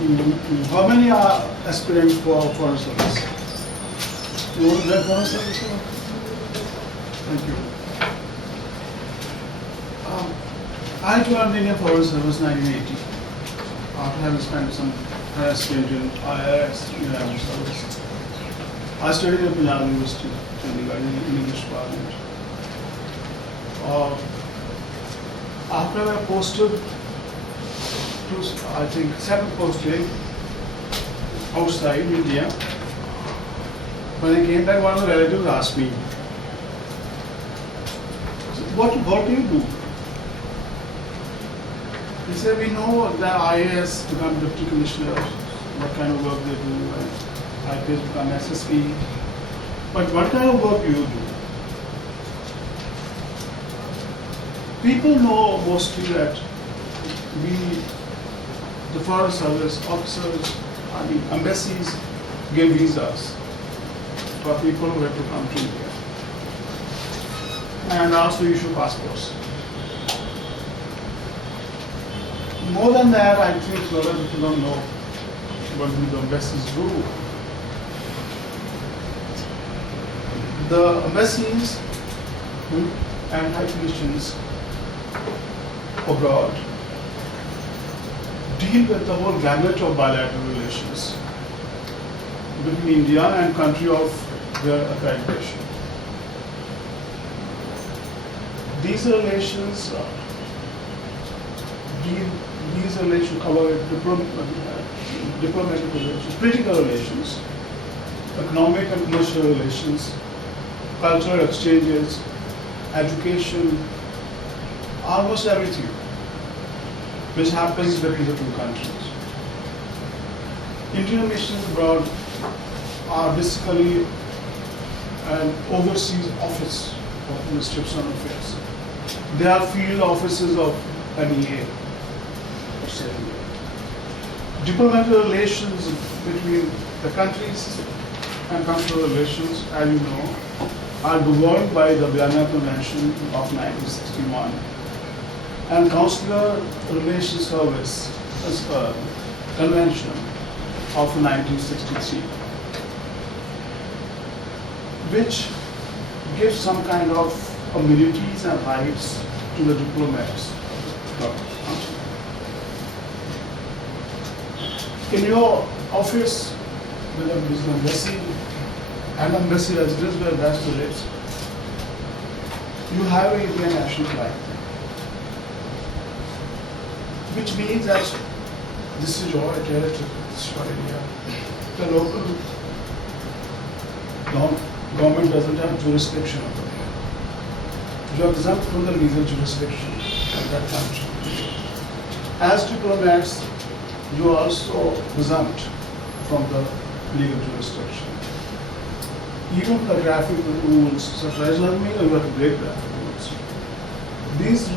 How many are aspirants for foreign service? You want to get foreign service? Thank you. I joined Indian Foreign Service in 1980 after having spent some higher stint in IIS service. I studied at Punjab University, Chandigarh, in English Department. After I posted to, I think, second posting outside India, when I came back, one of the relatives asked me, what do you do? He said, we know that IAS become deputy commissioner, what kind of work they do, and IPS become SSP. But what kind of work do you do? People know mostly that we, the foreign service officers, embassies give visas for people who have to come to India, and also issue passports. More than that, I think a lot of people don't know what the embassies do. The embassies and high commissions abroad deal with the whole gamut of bilateral relations between India and country of their accreditation. These relations cover diplomatic relations, political relations, economic and commercial relations, cultural exchanges, education, almost everything which happens between the two countries. Indian missions abroad are basically an overseas office of Ministry of External Affairs. They are field offices of NEA. Diplomatic relations between the countries and consular relations, as you know, are governed by the Vienna Convention of 1961 and Consular Relations Service Convention of 1963, which gives some kind of immunities and rights to the diplomats. In your office, whether it is an embassy and embassy residence where that's the rates, you have an Indian national flag, which means that this is your territory, this is your area. The local government doesn't have jurisdiction over there. You are exempt from the legal jurisdiction of that country. As diplomats, you are also exempt from the legal jurisdiction. Even the graphic rules, such as you have to break graphic rules. These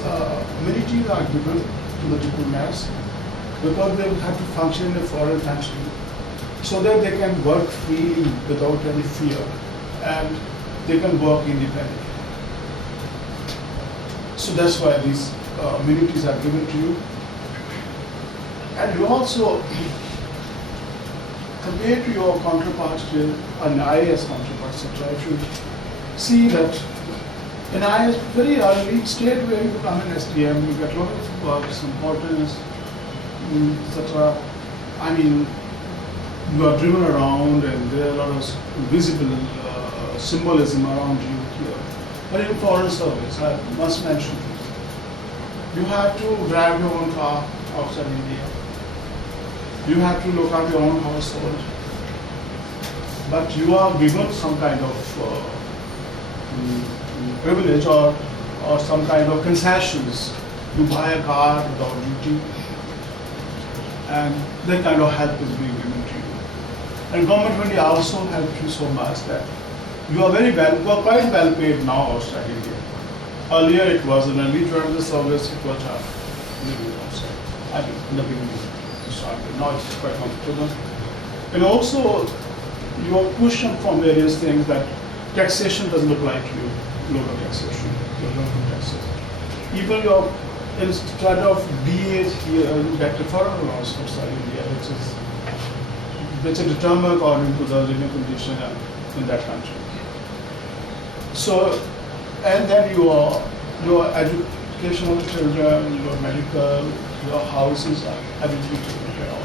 amenities are given to the diplomats because they will have to function in a foreign country so that they can work freely without any fear and they can work independently. So that's why these amenities are given to you. And you also, compared to your counterparts, an IAS counterpart, etc., if you see that in IAS, very early state where you become an SDM, you get a lot of works, importance, etc. I mean, you are driven around and there are a lot of visible symbolism around you here. But in foreign service, I must mention, you have to drive your own car outside India. You have to look at your own household, but you are given some kind of privilege or some kind of concessions. You buy a car without duty, and that kind of help is being given to you. And government really also helped you so much that you are quite well paid now outside India. Earlier it wasn't, when we joined the service, it was living outside. I mean, in the beginning. Now it's quite comfortable. And also, you are cushioned from various things that taxation doesn't apply to you, local taxation, your local taxes. Even your instead of B.A. here, you get referral laws outside India, which is determined according to the living condition in that country. So, and then your education of the children, your medical, your houses, everything taken care of.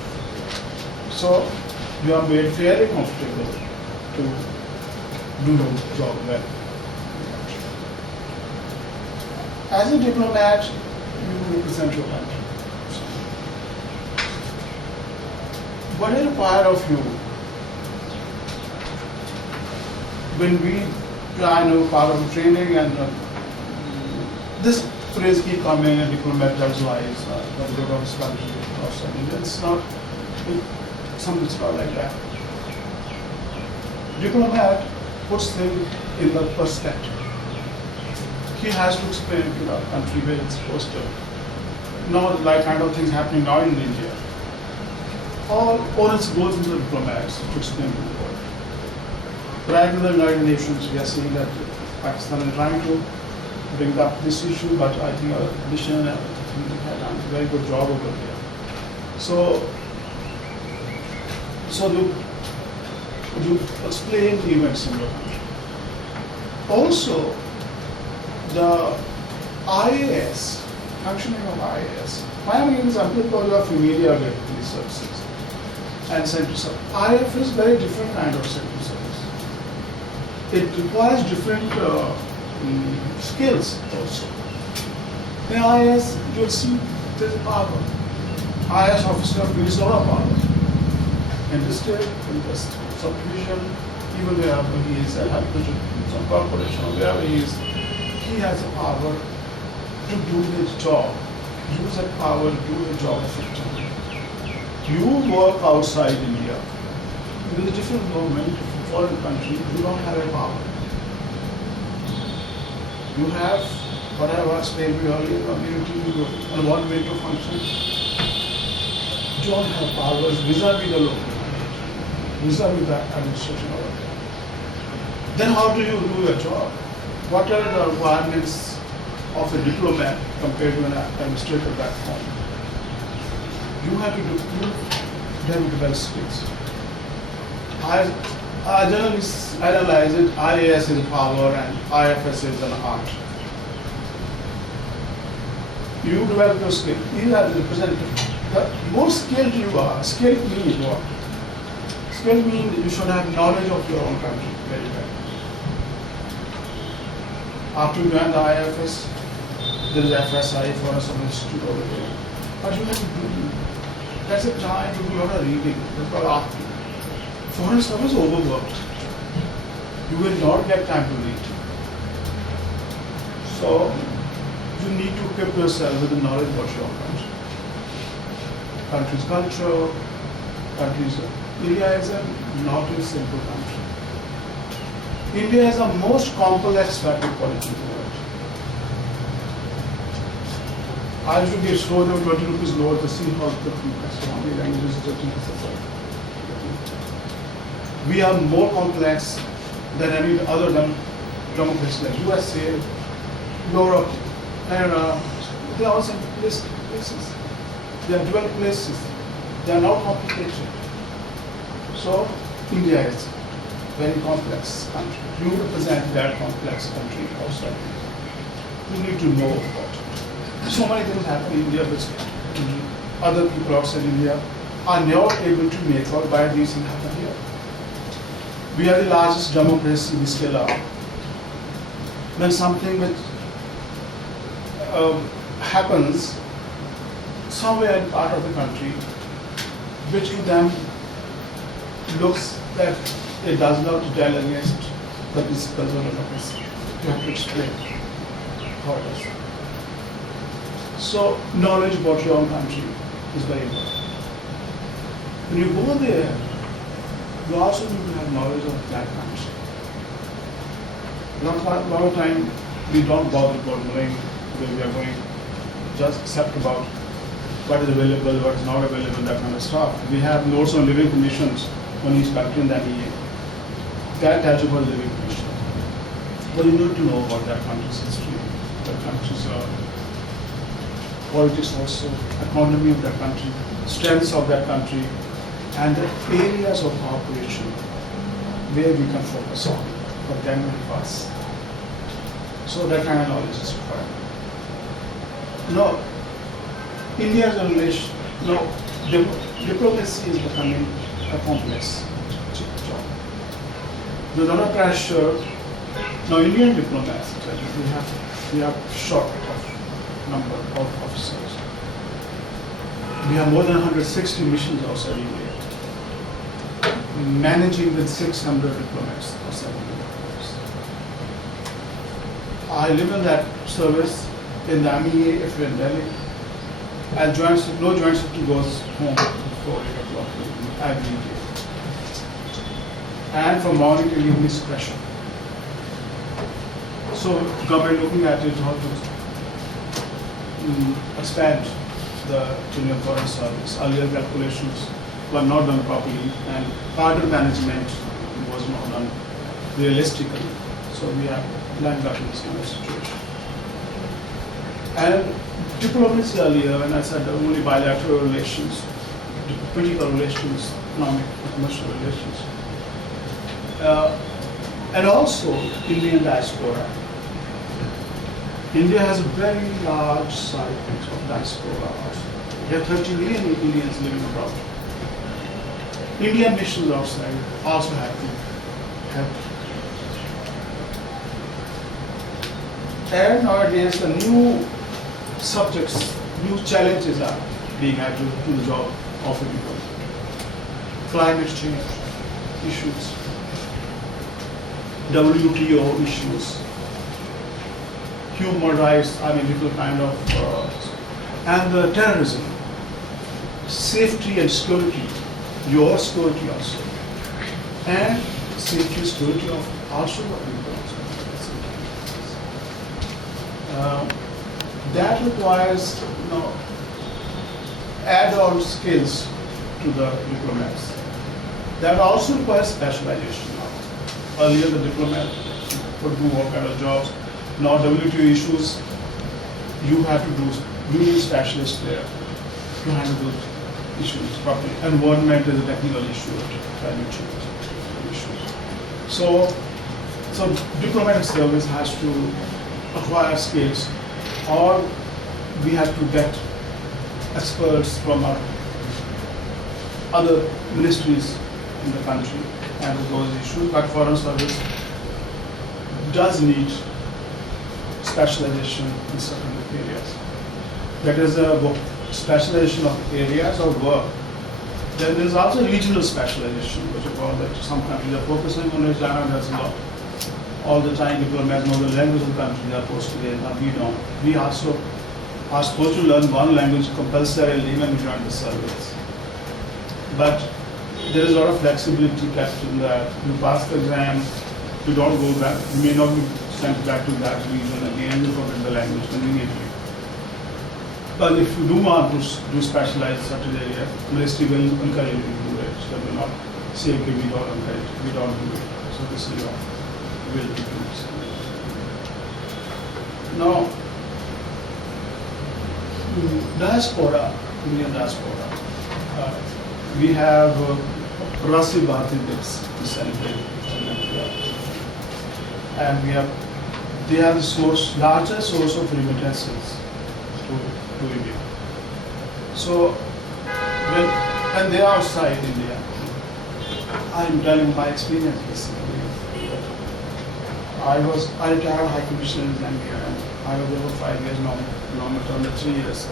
So, you are made fairly comfortable to do your job well. As a diplomat, you represent your country. What is required of you when we plan part of training, and this phrase keep coming, and diplomat tells lies, but the good of this country outside India. It's not like that. Diplomat puts things in the perspective. He has to explain to the country where it's supposed to. Not like kind of things happening now in India. Or it goes into the diplomats to explain to the world. Prior to the United Nations, we are seeing that Pakistan is trying to bring up this issue, but I think our mission and everything they have done a very good job over here. So you explain the events in your country. Also, the IAS, functioning of IAS. My main example, because you are familiar with these services and central service. IF is very different kind of central service. It requires different skills also. In IAS, you'll see there's power. IAS officer brings a lot of power. In the state, in the subdivision, even wherever he is, some corporation, wherever he is, he has the power to do his job. Use that power to do the job effectively. You work outside India with a different government, different foreign country, you don't have a power. You have, what I have explained to you earlier, community and one way to function. You don't have powers vis-a-vis the local government, vis-a-vis the administration over there. Then how do you do your job? What are the requirements of a diplomat compared to an administrator back home? You have to develop skills. I generally analyze it, IAS is power and IFS is an art. You develop your skill. You are the representative. The more skilled you are, skilled means what? Skilled means you should have knowledge of your own country very well. After you join the IFS, there is FSI for some institute over there. But you have to do, that's a time to do a lot of reading. That's called asking. Foreign service is overworked. You will not get time to read. So, you need to equip yourself with the knowledge about your country. Country's culture, India is not a simple country. India is the most complex fabric policy in the world. I should give slow down 20 rupees lower to see how the Islamic languages are taking. We are more complex than any other democracies like USA, Europe, Canada. They are also places. They are developed places. They are not complicated. So India is a very complex country. You represent that complex country outside India. You need to know about it. So many things happen in India which other people outside India are not able to make out why these things happen here. We are the largest democracy, we still are. When something which happens somewhere in part of the country, which to them looks that it does not tell against the principles of democracy. You have to explain how it is. So, knowledge about your own country is very important. When you go there, you also need to have knowledge of that country. A lot of time we don't bother about knowing where we are going, just accept about what is available, what is not available, that kind of stuff. We have notes on living conditions on each country in that EA. That tells you about living conditions. But you need to know about that country's history, that country's politics also, economy of that country, strengths of that country, and the areas of cooperation where we can focus on for them and for us. So that kind of knowledge is required. No, India's relation, no, diplomacy is becoming a complex job. There's a lot of pressure. Now, Indian diplomats, we have short of number of officers. We have more than 160 missions outside India, managing with 600 diplomats or 700 diplomats. I live in that service in the MEA if you're in Delhi. And no joint secretary goes home before 8 o'clock every day. And from morning till evening is pressure. So government looking at it how to expand the Indian Foreign Service. Earlier calculations were not done properly and cadre management was not done realistically. So we have landed up in this kind of situation. And diplomacy earlier, when I said only bilateral relations, political relations, economic, commercial relations, and also Indian diaspora. India has a very large side of diaspora. There are 30 million Indians living abroad. Indian missions outside also have to help. And nowadays the new subjects, new challenges are being added to the job of the people. Climate change issues, WTO issues, human rights, different kind of, and terrorism, safety and security, your security also, and safety and security of also what people also. That requires, add-on skills to the diplomats. That also requires specialization now. Earlier the diplomat could do all kind of jobs. Now WTO issues, you have to do, you need specialists there to handle those issues properly. Environment is a technical issue, climate change issues. So diplomatic service has to acquire skills, or we have to get experts from our other ministries in the country and those issues. But foreign service does need specialization in certain areas. That is a specialization of areas of work. Then there is also regional specialization, which is called that some countries are focusing on it. China does a lot. All the time diplomats know the language of the country they are supposed to learn, but we don't. We also are supposed to learn one language compulsorily when we join the service. But there is a lot of flexibility kept in that. You pass the exam, you don't go back, you may not be sent back to that region again, you forget the language conveniently. But if you do want to do specialized certain area, ministry will encourage you to do it. So they will not say, okay, we don't encourage, we don't do it. So this is your will to do it. Now, diaspora, Indian diaspora, we have Rasi Bharati Dips to celebrate. And they are the largest source of remittances to India. So when they are outside India, I am telling my experience basically. I retired High Commissioner in Zambia, and I was there for 5 years, now I'm returned 3 years.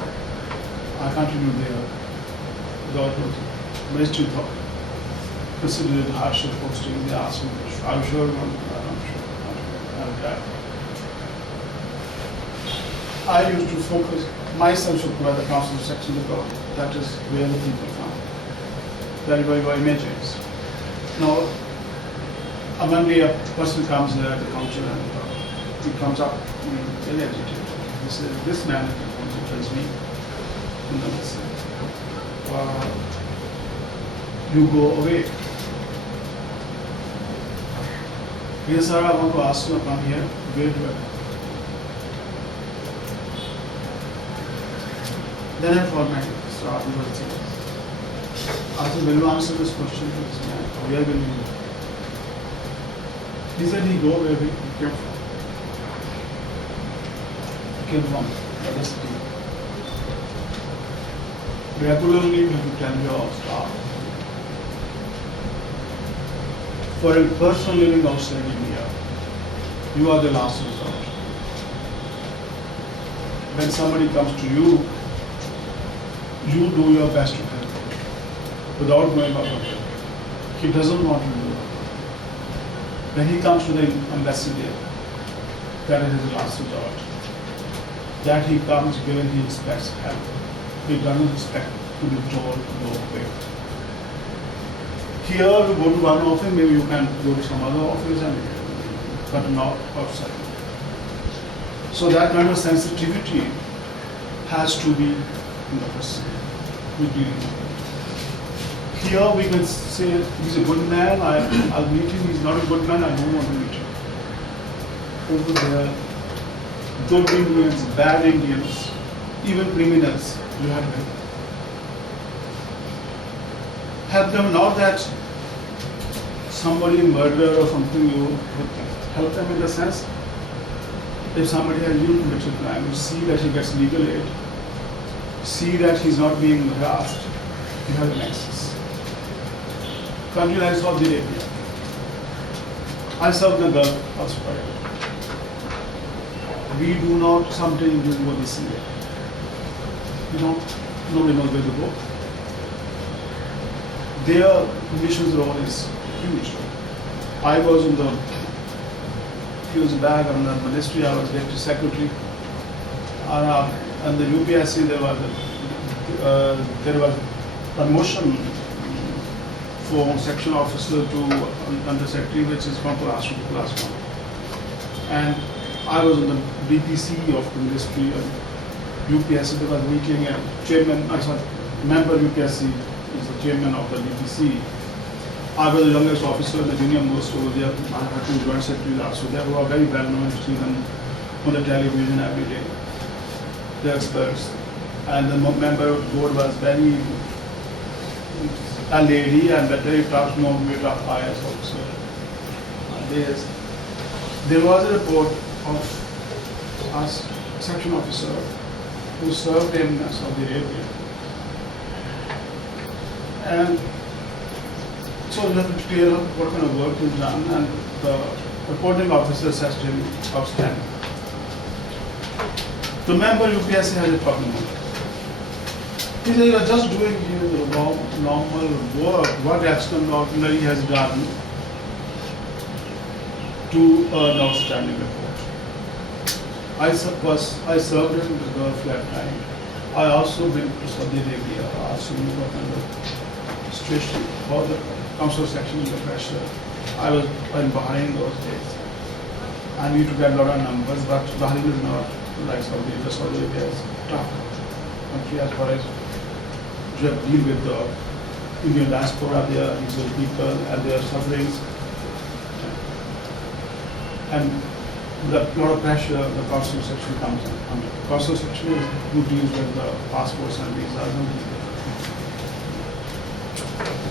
I continued there without looking. Ministry thought, considered it hardship posting. They asked me, are you sure? I'm sure. I retired. I used to focus myself by the council section because that is where the people come. Very, very, very images. Now, one day a person comes there at the council and he comes up very agitated. He says, this man at the council tells me, you go away. Yes, sir, I want to ask you to come here. Wait. Then I thought, man, start with the thing. I said, when you answer this question, we are going to do. He said, he go where he came from. He came from other city. Regularly, you have to tell your staff. For a person living outside India, you are the last resort. When somebody comes to you, you do your best to help him without going out of it. He doesn't want to do it. When he comes to the embassy there, that is his last resort. That he comes given he expects help. He doesn't expect to be told to go away. Here you go to one office, maybe you can go to some other office, but not outside. So that kind of sensitivity has to be in the person. Here we can say he's a good man, I'll meet him, he's not a good man, I don't want to meet him. Over there, good Indians, bad Indians, even criminals, you have to help. Help them, not that somebody murder or something, you help them in the sense, if somebody has even committed crime, you see that he gets legal aid, see that he's not being harassed, you have an access. Country like Saudi Arabia. I served the Gulf hospital. We do not sometimes do what we see. Nobody knows where to go. Their mission's role is huge. I was in the few years back on the ministry, I was deputy secretary. And the UPSC there was promotion from section officer to under secretary, which is from class 2 to class 1. And I was in the BPC of the ministry and UPSC. There was meeting and chairman, member UPSC is the chairman of the BPC. I was the youngest officer, the junior most over there. I had two joint secretaries also. They were very well known, to see them on the television every day. The experts. And the member of the board was very a lady and very tough, no weight of IS officer. There was a report of a section officer who served in Saudi Arabia. And so we have to clear up what kind of work is done, and the reporting officer says to him, outstanding. The member UPSC has a problem with it. He said, you are just doing normal work. What extraordinary has done to earn outstanding report? I served in the Gulf that time. I also been to Saudi Arabia. I also knew what kind of situation for the council section under pressure. I was in Bahrain those days. I need to get a lot of numbers, but Bahrain is not like Saudi Arabia. Saudi Arabia is tough country as far as you have to deal with the Indian diaspora, their Israeli people and their sufferings. And the lot of pressure the consular section comes under. The consular section is who deals with the passports and visas and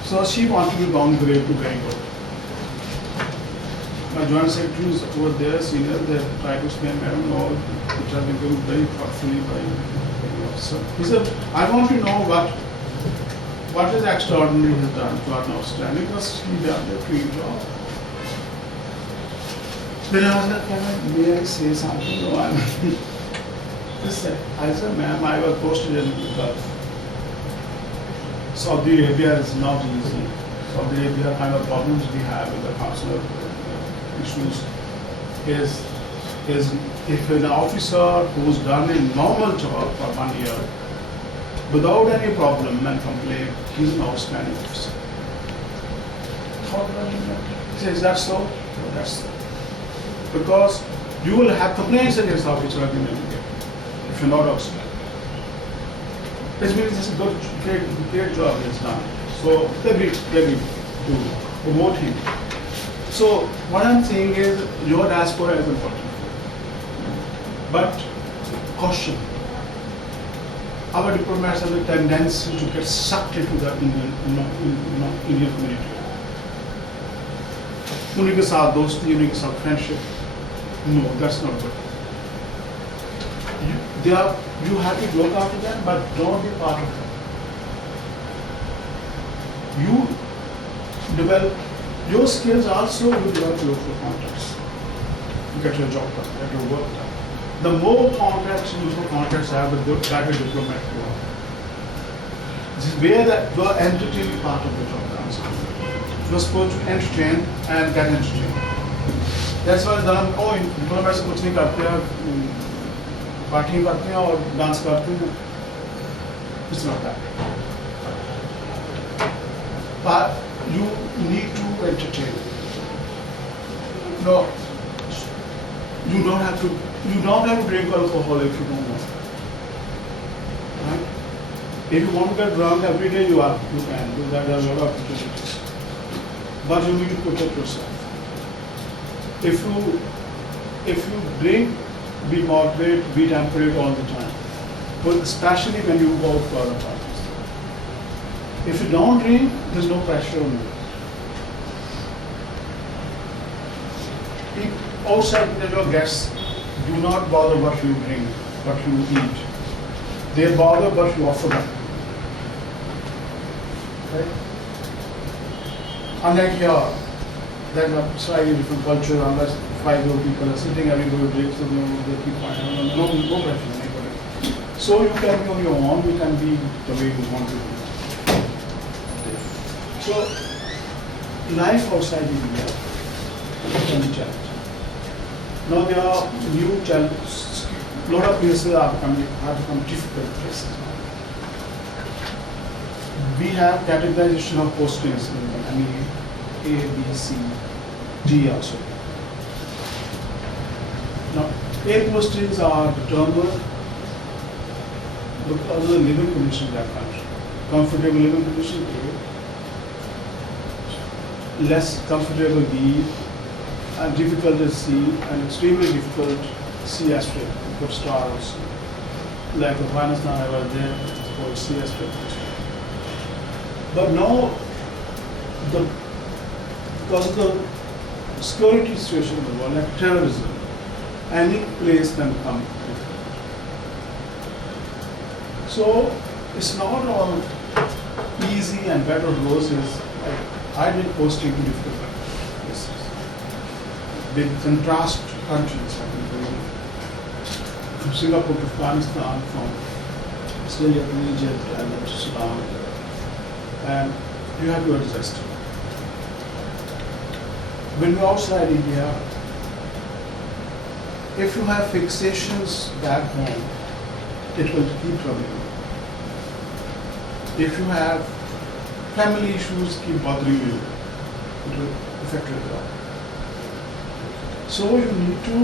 so she wanted to be downgrade to very good. My joint secretaries over there, senior, they tried to explain, madam, no, which has been given very thoughtfully by the officer. He said, I want to know what is extraordinary he has done to our outstanding, because he done the free job. Then I was like, may I say something? No, I'm I said, ma'am, I was posted in the Gulf. Saudi Arabia is not easy. Saudi Arabia kind of problems we have with the consular issues is if an officer who's done a normal job for 1 year without any problem and complaint, he's an outstanding officer. He says, is that so? No, that's so. Because you will have complaints against the officer in India if you're not outstanding. Which means it's a great job he's done. So they agreed to promote him. So what I'm saying is your diaspora is important. But caution. our diplomats have a tendency to get sucked into the Indian, Indian community. उन्हीं के साथ दोस्ती, उन्हीं के साथ friendship. No, that's not good. You have to look after them, but don't be part of them. You develop your skills also, you develop your contacts. You get your job done, get your work done. The more contacts you have, the better diplomat you are. This is where the entertaining part of the job comes in. You're supposed to entertain and get entertained. That's why diplomat से कुछ नहीं करते हैं, party करते हैं और dance करते हैं. It's not that. But you need to entertain. No, you don't have to drink alcohol if you don't want. Right? If you want to get drunk every day, you can do that. There are a lot of opportunities. But you need to protect yourself. If you drink, be moderate, be temperate all the time. But especially when you go out for other parties. If you don't drink, there's no pressure on you. Outside your guests do not bother what you drink, what you eat. They bother what you offer them. Right? Unlike here, there's a slightly different culture. Unless 5 people are sitting, everybody drinks, they keep quiet. No pressure on anybody. So you can be on your own. You can be the way you want to be. So life outside India can be challenging. Now there are new challenges. A lot of places have become difficult places. We have categorization of postings in them. I mean, A, B, C, D also. Now, A postings are determined because of the living conditions in that country. Comfortable living condition A, less comfortable B, and difficult is C, and extremely difficult C asterisk, put stars. Like Afghanistan, I was there, it's called C asterisk. But now, because of the security situation in the world, like terrorism, any place can come. So, it's not all easy and bed of roses. I did posting to difficult places. Big contrast countries. From Singapore to Afghanistan, from Syria to Egypt, and then to Sudan. And you have to adjust. When you're outside India, if you have fixations back home, it will keep troubling you. If you have family issues keep bothering you, it will affect your job. So you need to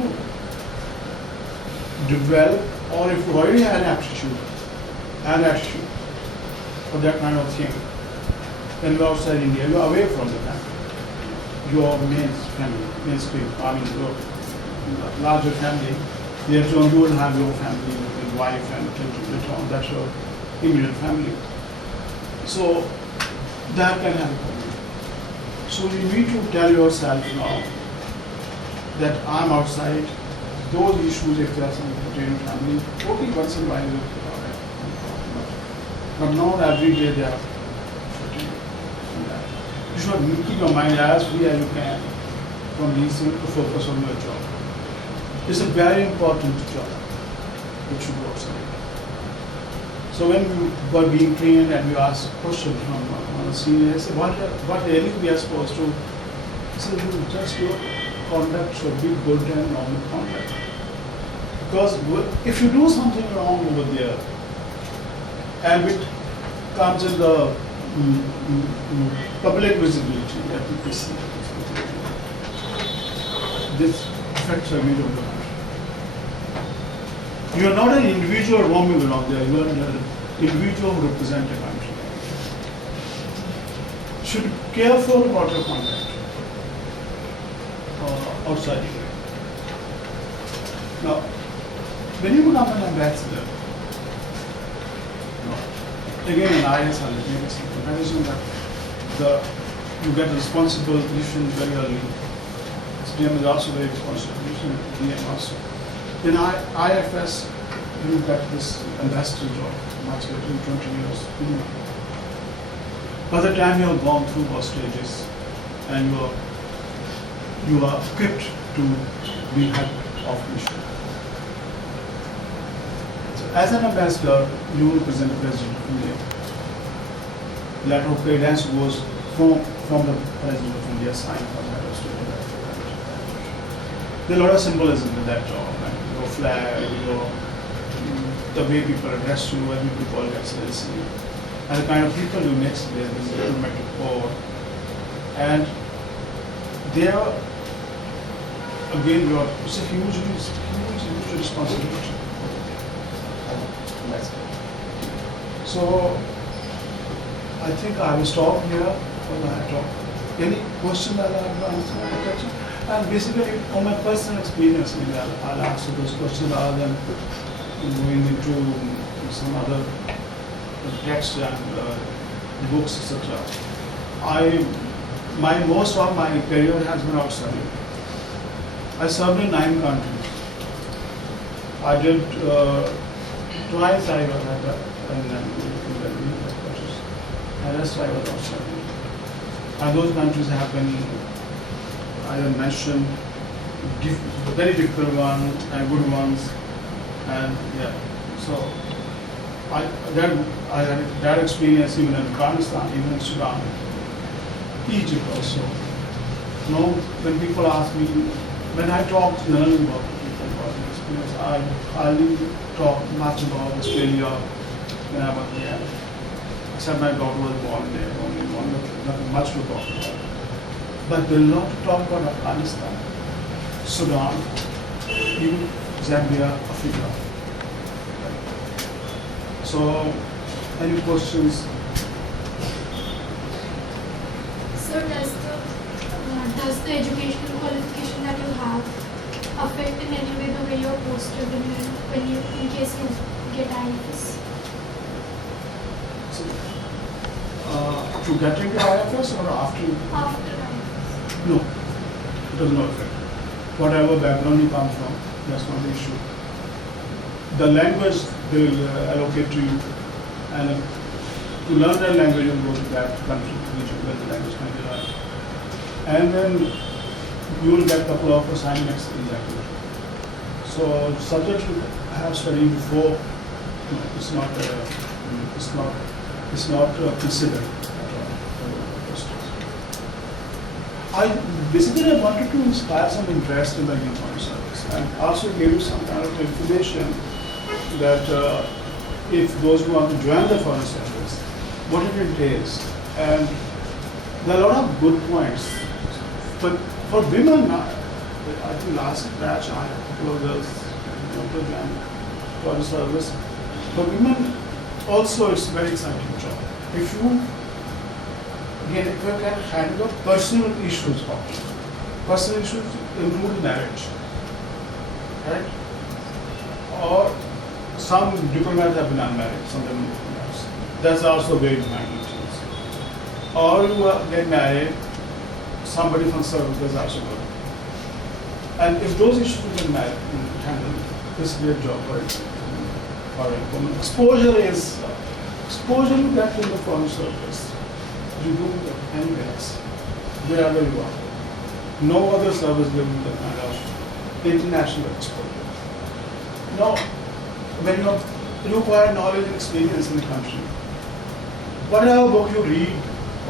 develop, or if you already have an aptitude for that kind of thing, then you're outside India, you're away from the family. Your mainstream, I mean your larger family, later on you will have your family with wife and children later on, that's your immediate family. So that can happen. So you need to tell yourself now that I'm outside, those issues if there are some pertaining to family, okay, once in a while, but not every day they are pertaining to that. You should keep your mind as free as you can from these things to focus on your job. It's a very important job which you go outside. So when we were being trained and we asked questions from one of the seniors, what really we are supposed to? He said, just your conduct should be good and normal conduct. Because if you do something wrong over there, and it comes in the public visibility that people see, this affects the image of the country. You are not an individual roaming around there, you are an individual who represents a country. You should be careful about your conduct outside India. Now, when you become an ambassador, again in IS I'll make a comparison that you get a responsible position very early. SDM is also very responsible position, DM also. In IFS, you get this ambassador job, much later in 20 years. By the time you have gone through those stages and you are equipped to be head of mission. So as an ambassador, you will present the president of India. Letter of credence goes from the president of India, signed for the head of state. There are a lot of symbolism in that job, and your flag, the way people address you, when people call you excellency, and the kind of people you mix with in the diplomatic corps. And there, again, it's a huge responsibility. So, I think I will stop here for the talk. Any question that I have to answer? And basically, on my personal experience, maybe I'll answer those questions rather than going into some other texts and books, etc. Most of my career has been outside. I served in 9 countries. I did twice I was at the headquarters, and rest I was outside. And those countries have been, I will mention, very difficult ones and good ones, and yeah. So I had that experience even in Afghanistan, even in Sudan, Egypt also. You know, when people ask me, when I talk generally about people about my experience, I hardly talk much about Australia when I was there. Except my daughter was born there, only one, nothing much to talk about. But there's a lot to talk about Afghanistan, Sudan, even Zambia, Africa. So, any questions? So, does the educational qualification that you have affect in any way the way you're posted in case you get IFS? So, to get into IFS or after? After IFS. No, it does not affect. Whatever background you come from, that's not the issue. The language they will allocate to you, and to learn that language, you go to that country, where the language can be learned. And then you will get a couple of assignments in that country. So subjects you have studied before, it's not considered at all. I wanted to inspire some interest in the uniformed service, and also give you some kind of information that if those who want to join the foreign service, what it entails. And there are a lot of good points. But for women, I think last batch I had a couple of girls foreign service. For women, also it's a very exciting job. If you can handle personal issues, personal issues include marriage, right? Or some diplomats have been unmarried, some diplomats. That's also very minor. Or you get married, somebody from service, that's also good. And if those issues can handle, this is a great job for a woman. Exposure you get in the foreign service. You don't get anywhere else, wherever you are. No other service gives you the kind of international exposure. Now, when you require knowledge and experience in the country, whatever book you read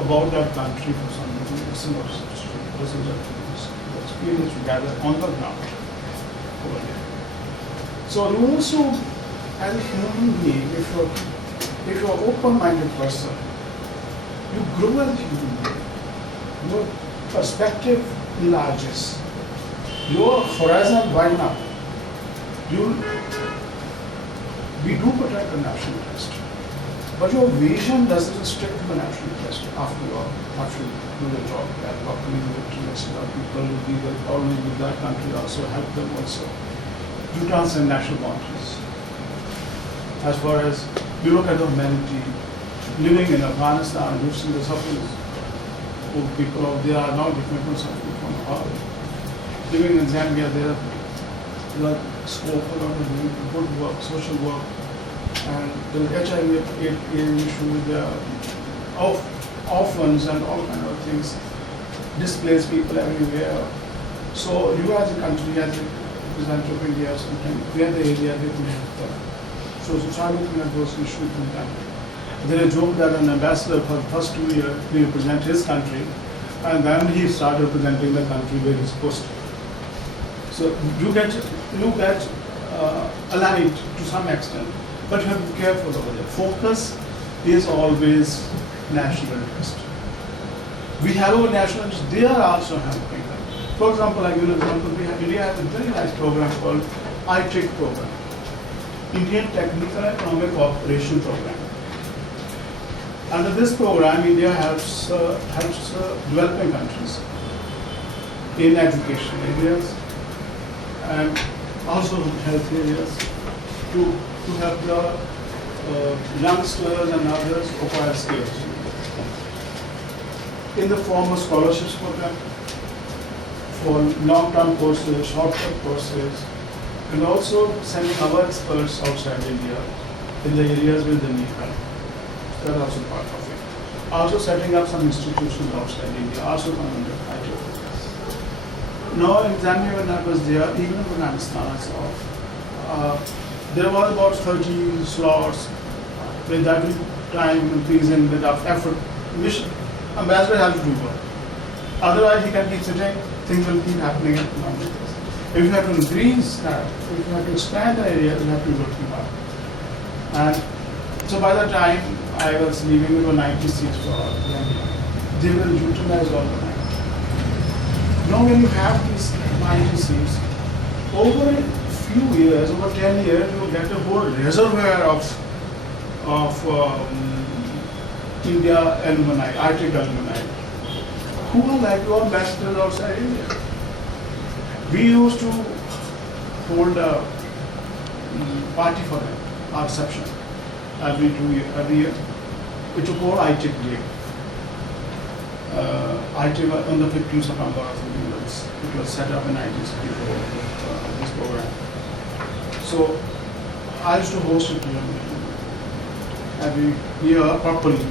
about that country from somebody, it's not the experience you gather on the ground over there. So you also, as a human being, if you're an open-minded person, you grow as a human being. Your perspective enlarges. Your horizon widen up. We do protect the national interest, but your vision doesn't restrict to the national interest after you do the job. And what can we do to international people who be always with that country, also help them also. You transcend national boundaries. As far as you look at the humanity, living in Afghanistan, you've seen the suffering of people, they are now different from suffering from poverty. Living in Zambia, there are scope for doing good work, social work, and the HIV/AIDS issue, there are orphans and all kind of things, displaced people everywhere. So you as a country, as a representative of India, sometimes we are the area they could help them. So try looking at those issues in that. There is a joke that an ambassador for the first 2 years he represent his country, and then he started representing the country where he's supposed to. So you get aligned to some extent, but you have to be careful over there. Focus is always national interest. We have our national interest, they are also helping them. For example, I give an example, India has a very nice program called ITIC program, Indian Technical and Economic Cooperation Program. Under this program, India helps developing countries in education areas and also health areas to help the youngsters and others acquire skills. In the form of scholarships program for long-term courses, short-term courses, and also sending our experts outside India in the areas where they need help. That's also part of it. Also setting up some institutions outside India, also come under IT. Now in Zambia when I was there, even in Afghanistan I saw, there was about 30 slots with every time increasing with effort. Mission ambassador has to do work. Otherwise he can keep sitting, things will keep happening at the moment. If you have to increase that, if you have to expand the area, you have to be working hard. And so by the time I was leaving, we were 90 seats for Zambia. They were utilized all the time. Now when you have these 90 seats, over a few years, over 10 years, you will get a whole reservoir of India alumni, ITIC alumni, who are like your ambassadors outside India. We used to hold a party for them, our reception, every year. It was called ITIC Day. ITIC on the 15th of November or something. It was set up in 1964, this program. So I used to host it every year properly.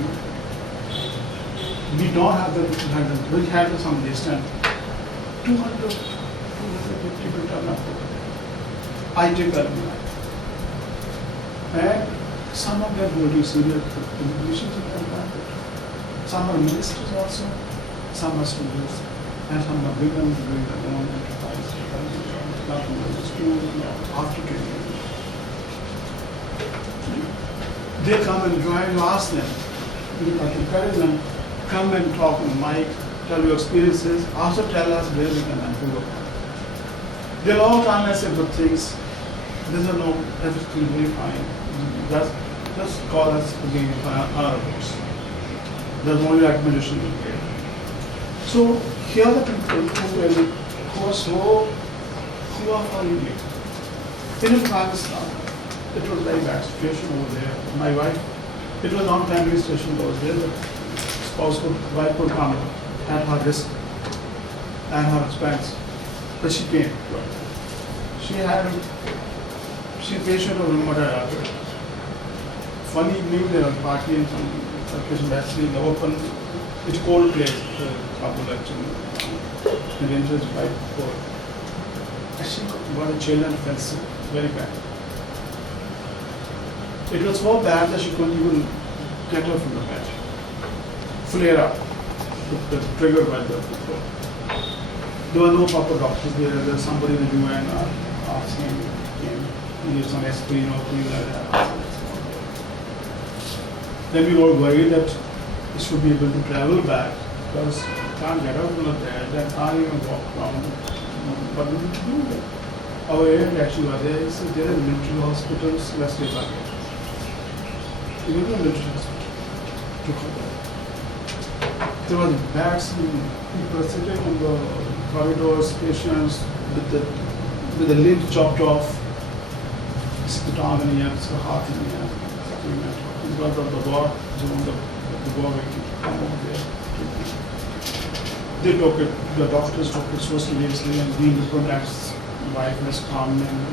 We don't have the representatives. We had some distant 250 people turn up. ITIC alumni. And some of them holding senior positions in the market. Some are ministers also, some are students, and some are women doing their own enterprise, not in the school, after training. They come and join, you ask them, you have to encourage them, come and talk on the mic, tell your experiences, also tell us where we can improve. They'll all come and say good things. There's no, everything very fine. Just call us again on our books. There's only recommendation we get. So here are the people who are for India. In Pakistan, it was very bad situation over there. My wife, it was not family situation was there. The wife could come at her risk and her expense. But she came. She patient of rheumatoid arthritis. Funny evening, there was a party in some Turkish embassy in the open. It's cold place, couple actually. The winter is quite cold. And she got a chill and felt sick, very bad. It was so bad that she couldn't even get up from the bed. Flare up, triggered by the cold. There were no proper doctors there. There was somebody in the UN asking him, he needs some aspirin or something like that. Then we were worried that he should be able to travel back because he can't get out from the bed and can't even walk around. But we need to do that. Our air actually was there. He said there are military hospitals, let's take that. We went to a military hospital. There was a bad scene. People sitting on the corridors, patients with the lid chopped off. Spit on in the air, heart in the air. He's because of the war, the war making come over there. They took it, the doctors took it so seriously, and being the products, wife has come, and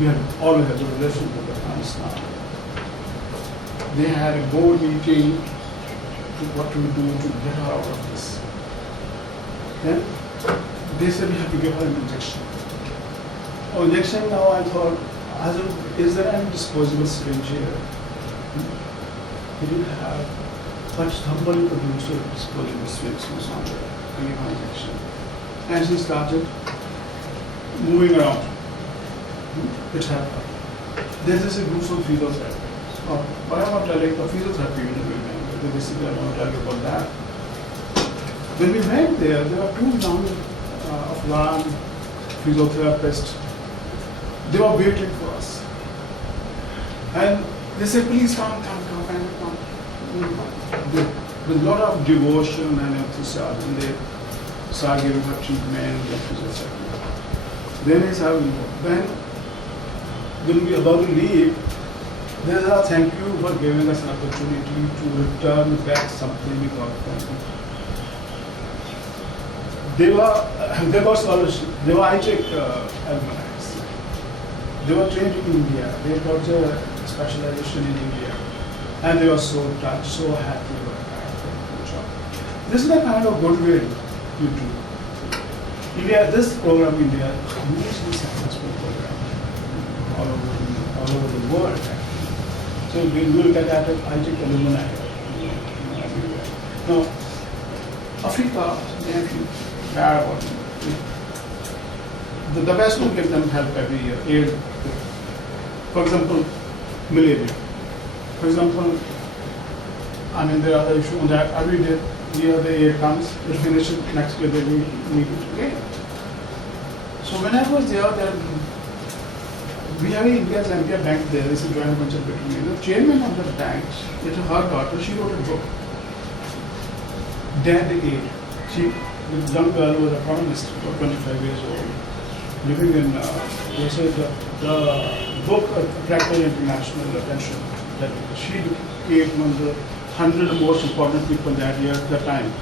we had always had a relation with Afghanistan. They had a board meeting to what to do to get her out of this. Then they said we have to give her an injection. Oh, injection now I thought, is there any disposable syringe here? We didn't have, but somebody produced a disposable syringe from somewhere and gave her injection. And she started moving around. It happened. This is a group of physiotherapy. But I'm not telling the physiotherapy in the building. Basically, I want to tell you about that. When we went there were two young Afghan physiotherapists. They were waiting for us. And they said, please come. With a lot of devotion and enthusiasm, they started giving her treatment and physiotherapy. Then he said, when we are about to leave, there is a thank you for giving us an opportunity to return back something we got from you. They got scholarship. They were ITech alumni. They were trained in India. They got a specialization in India. And they were so touched, so happy about that job. This is the kind of goodwill you do. India, this program in India, hugely successful program all over the world. So we look at that ITech alumni everywhere. Now, Africa, they have bad about it. The best will give them help every year, aid. For example, malaria. For example, there are other issues on that. Every year the aid comes, it finishes, next year they need it again. So when I was there, we have India's India Bank there. This is a joint venture between me. The chairman of the bank, it's her daughter, she wrote a book. Dead Aid. The young girl was an economist, about 25 years old, living in, they said the book attracted international attention. That she became one of the 100 most important people that year at that time.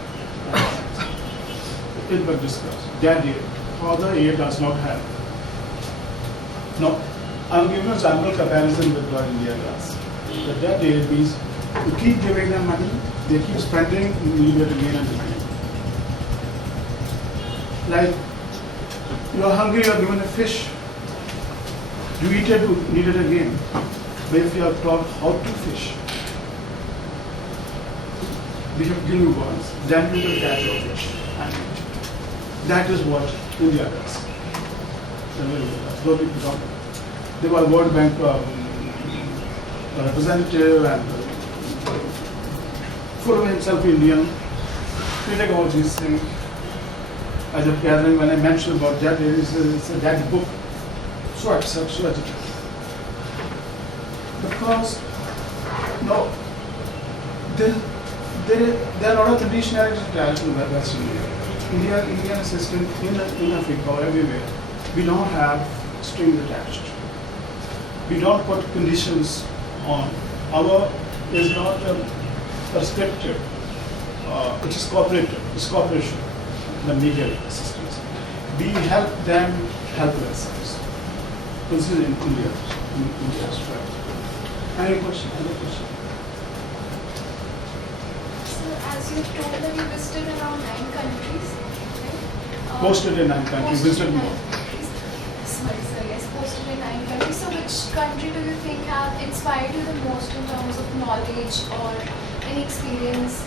It was discussed. Dead aid. Father aid does not help. No. I'm giving a example comparison with what India does. The dead aid means you keep giving them money, they keep spending, you need it again and again. Like, you're hungry, you're given a fish. You eat it, you need it again. But if you are taught how to fish, we have gill you once, then you will catch your fish. And that is what India does. They were World Bank representative and full of himself Indian. We take all these things. As a gathering, when I mentioned about that, it's a that book. So accept, so educate. Because no, there are a lot of conditionalities attached to Western India. Indian system in Africa or everywhere, we don't have strings attached. We don't put conditions on. Our is not a prescriptive. It is cooperative. It's cooperation. The legal assistance. We help them help themselves. This is in India. In India's right. Any question? Any question? So, as you told that you visited around 9 countries, right? Posted in 9 countries, visited more. Posted in 9 countries. So, which country do you think have inspired you the most in terms of knowledge or any experience?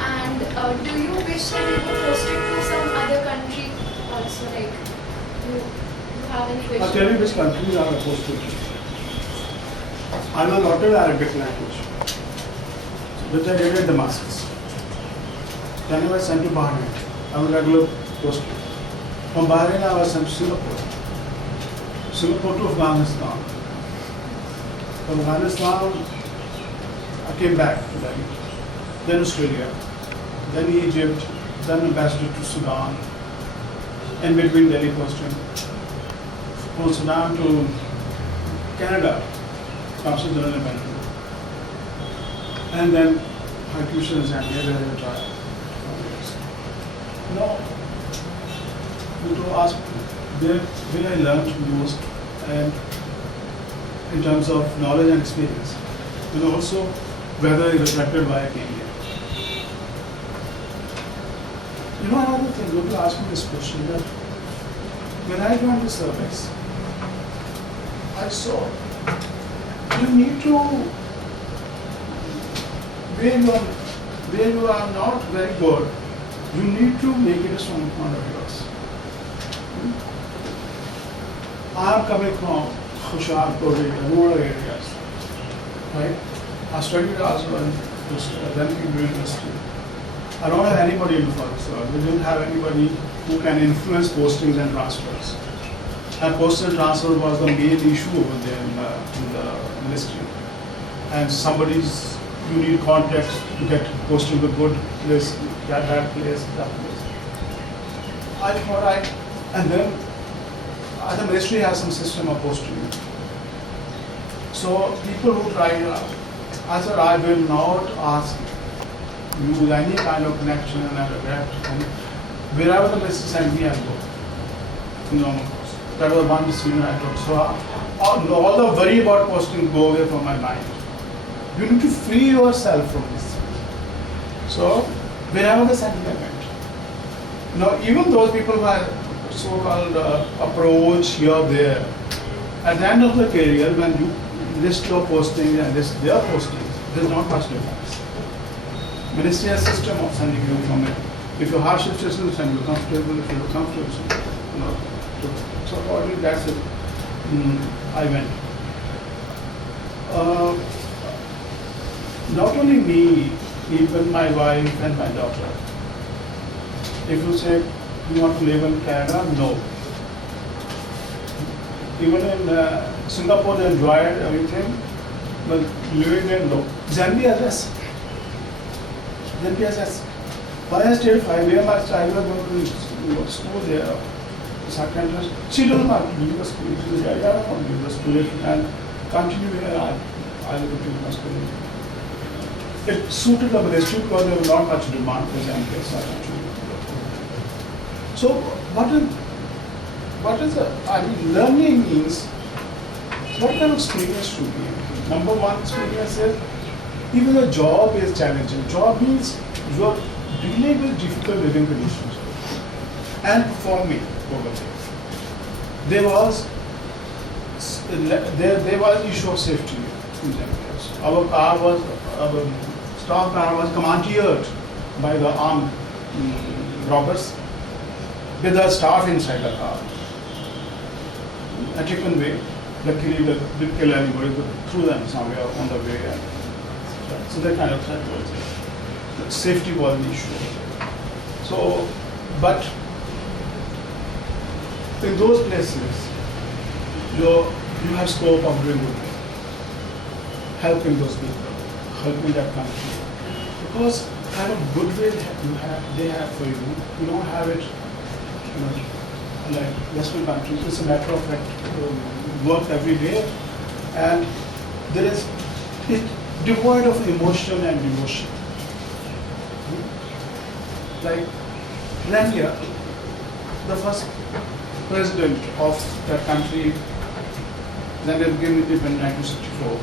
And do you wish that you were posted to some other country also? Like, you have any wish? I'll tell you which countries are posted. I'm a noted Arabic language, which I did at Damascus. Then I was sent to Bahrain. I was regular posted. From Bahrain, I was sent to Singapore. Singapore to Afghanistan. From Afghanistan, I came back to Delhi. Then Australia, then Egypt, then ambassador to Sudan, and between Delhi posting. From Sudan to Canada, Consul General America. And then my tuitions and here I retired. Now, you to ask where I learned most and in terms of knowledge and experience, and also whether it reflected why I came here. You know, another thing, people ask me this question that when I joined the service, I saw you need to, where you are not very good, you need to make it a strong point of yours. I am coming from Hoshiarpur area, rural areas, right? I studied also in then university. I don't have anybody in forest. We didn't have anybody who can influence postings and transfers. And postal transfer was the main issue over there in the ministry. And you need contacts to get posted to a good place, that place, that place. I thought and then the ministry has some system of posting. So people who tried, I said I will not ask use any kind of connection and I regret. And wherever the ministry sent me, I go. In normal course. That was one decision I took. So all the worry about posting go away from my mind. You need to free yourself from this. So wherever the sent me, I went. Now even those people who are so-called approach here there, at the end of the career, when you list your postings and list their postings, there's not much difference. Ministry has a system of sending you from it. If your hardship system send you comfortable, if you're comfortable, so accordingly that's it. I went. Not only me, even my wife and my daughter. If you say you want to live in Canada, no. Even in Singapore, they enjoyed everything, but living there, no. Zambia, yes. Zambia, yes. When I stayed 5 years, my child was going to school there. Second, she doesn't want to leave the school. She said, I don't want to leave the school and continue here. I will continue the school. It suited the ministry because there was not much demand for Zambia, so I continued. So what is learning means, what kind of experience should be? Number one experience is, even the job is challenging. Job means you are dealing with difficult living conditions and performing over there. There was issue of safety in Zambia. Our staff car was commandeered by the armed robbers with the staff inside the car. A taken way. Luckily, they didn't kill anybody, but threw them somewhere on the way. So that kind of threat was there. The safety was an issue. So, but in those places, you have scope of doing good, helping those people, helping that country. Because kind of goodwill they have for you. You don't have it, like Western countries. It's a matter of fact, work every day, and it's devoid of emotion and devotion. Like Zambia, the first president of that country, Zambia became independent in 1964.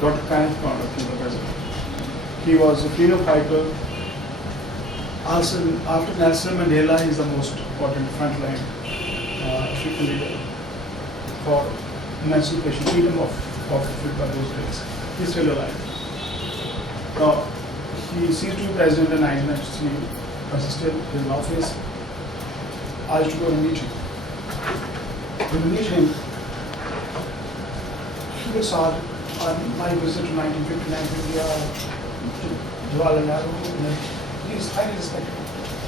Dr. Kenneth Kaunda was the president. He was a freedom fighter. Also, after Nelson Mandela, he is the most important frontline African leader for emancipation, freedom of Africa those days. He's still alive. Now, he ceased to be president in 1993, but he's still in office. I used to go to meet him. When we meet him, he was on my visit to 1959 to Jawaharlal Nehru. He is highly respected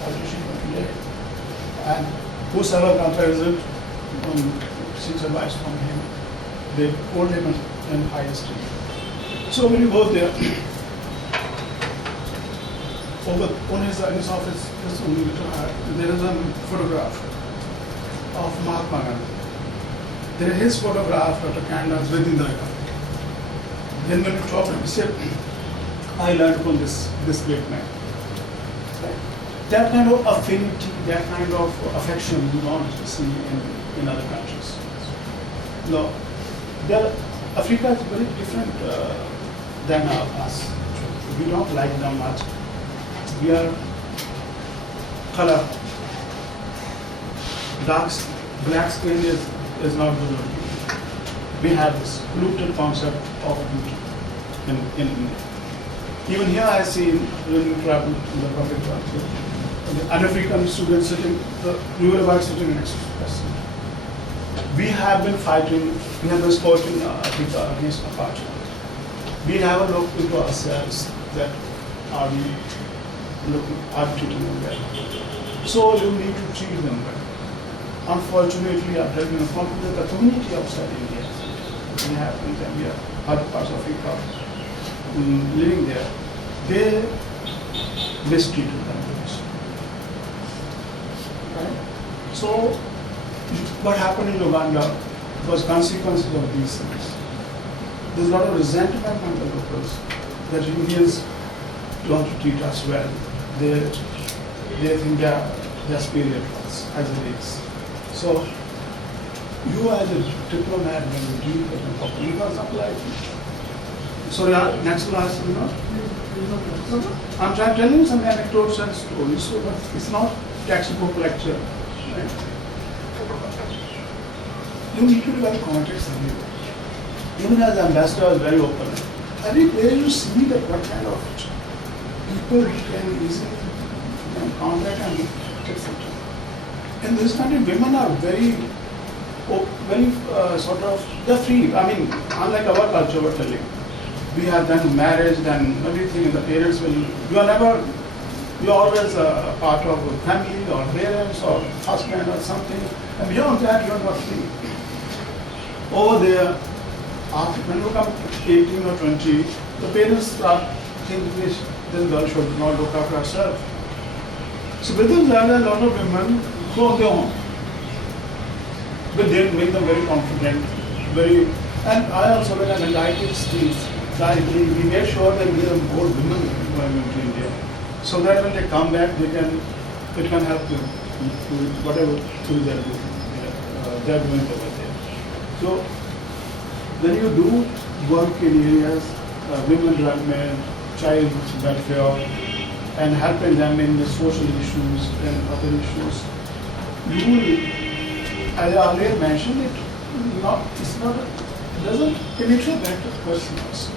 politician today. And whosoever comes to visit, seeks advice from him, they hold him in high esteem. So when you go there, in his office, there is a photograph of Mahatma Gandhi. There is his photograph, Dr. Kanda's with Indira Gandhi. Then when you talk to him, he said, I learned from this great man. Right? That kind of affinity, that kind of affection you don't see in other countries. No, Africa is very different than us. We don't like them much. We are color. Black skin is not good. We have this polluted concept of beauty in India. Even here I see when you travel in the public transport, an African student sitting, you will avoid sitting next to us. We have been fighting, we have been supporting Africa against apartheid. We have a look into ourselves that are we treating them well. So you need to treat them well. Unfortunately, I'm telling you, the community outside India, we have in Zambia, other parts of Africa, living there, they mistreated them. Right? So, what happened in Uganda was consequences of these things. There's a lot of resentment among the locals that Indians don't treat us well. They think they're superior to us as it is. So, you as a diplomat, when you deal with them properly, for example, sorry, next class, I'm telling you some anecdotes and stories, so but it's not textbook lecture. Right? You need to be very context everywhere. Even as ambassador is very open. Everywhere you see that what kind of people can easily contact and take some time. In this country, women are very sort of, they're free. I mean, unlike our culture, we're telling. We have done marriage, done everything, and the parents will, you're always a part of a family or parents or husband or something. And beyond that, you're not free. Over there, after when you come 18 or 20, the parents start thinking this girl should not look after herself. So within that, a lot of women go on their own. But they make them very confident, and I also, when I'm in IT streets, we make sure that we have more women going into India, so that when they come back, it can help them with whatever things they're doing over there. So when you do work in areas, women development, child welfare, and helping them in the social issues and other issues, you will, as I earlier mentioned, it makes you a better person also.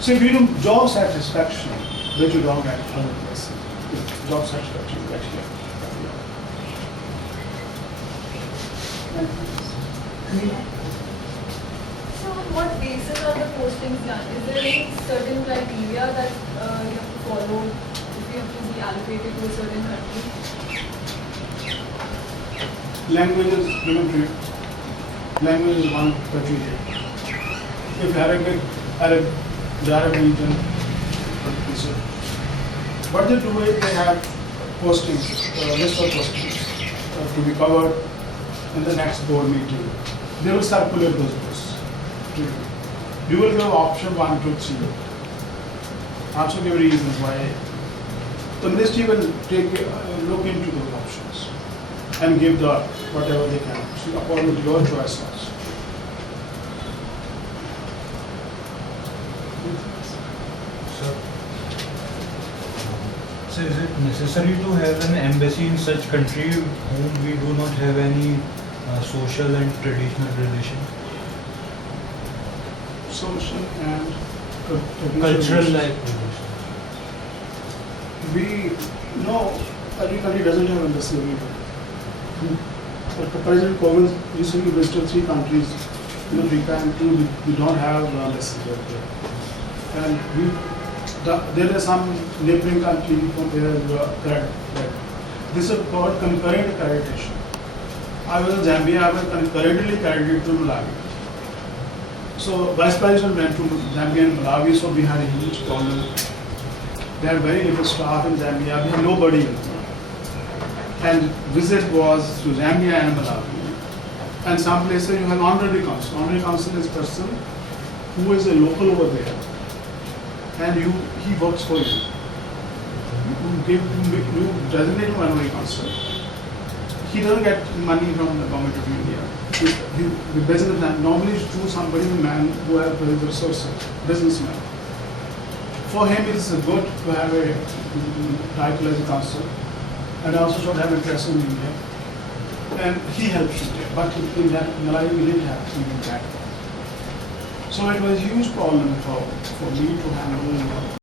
So if you do job satisfaction, which you don't get other person, job satisfaction you actually So on what basis are the postings done? Is there any certain criteria that you have to follow if you have to be allocated to a certain country? Language is one criteria. If the Arab region, what they do is they have postings, list of postings to be covered in the next board meeting. They will circulate those posts. You will give option 1, 2, 3. Also give reasons why. The ministry will look into those options and give whatever they can, according to your choice also. So is it necessary to have an embassy in such country whom we do not have any social and traditional relation? Social and Cultural like relation. We know every country doesn't have embassy everywhere. But President Kovind recently visited 3 countries in Africa, and we don't have embassies over there. And there are some neighboring countries from where we are correct. This is called concurrent accreditation. I was in Zambia, I was concurrently accredited to Malawi. So Vice President went to Zambia and Malawi, so we had a huge problem. They had very little staff in Zambia, we had nobody. And visit was to Zambia and Malawi. And some places you have honorary consul. Honorary consul is a person who is a local over there and he works for you. You designate him minority consul. He doesn't get money from the government of India. The businessman normally is through somebody, a man who has the resources, businessman. For him, it is good to have a title as a consul, and also should have interest in India. And he helps India, but in Malawi we didn't have even that. So it was a huge problem for me to handle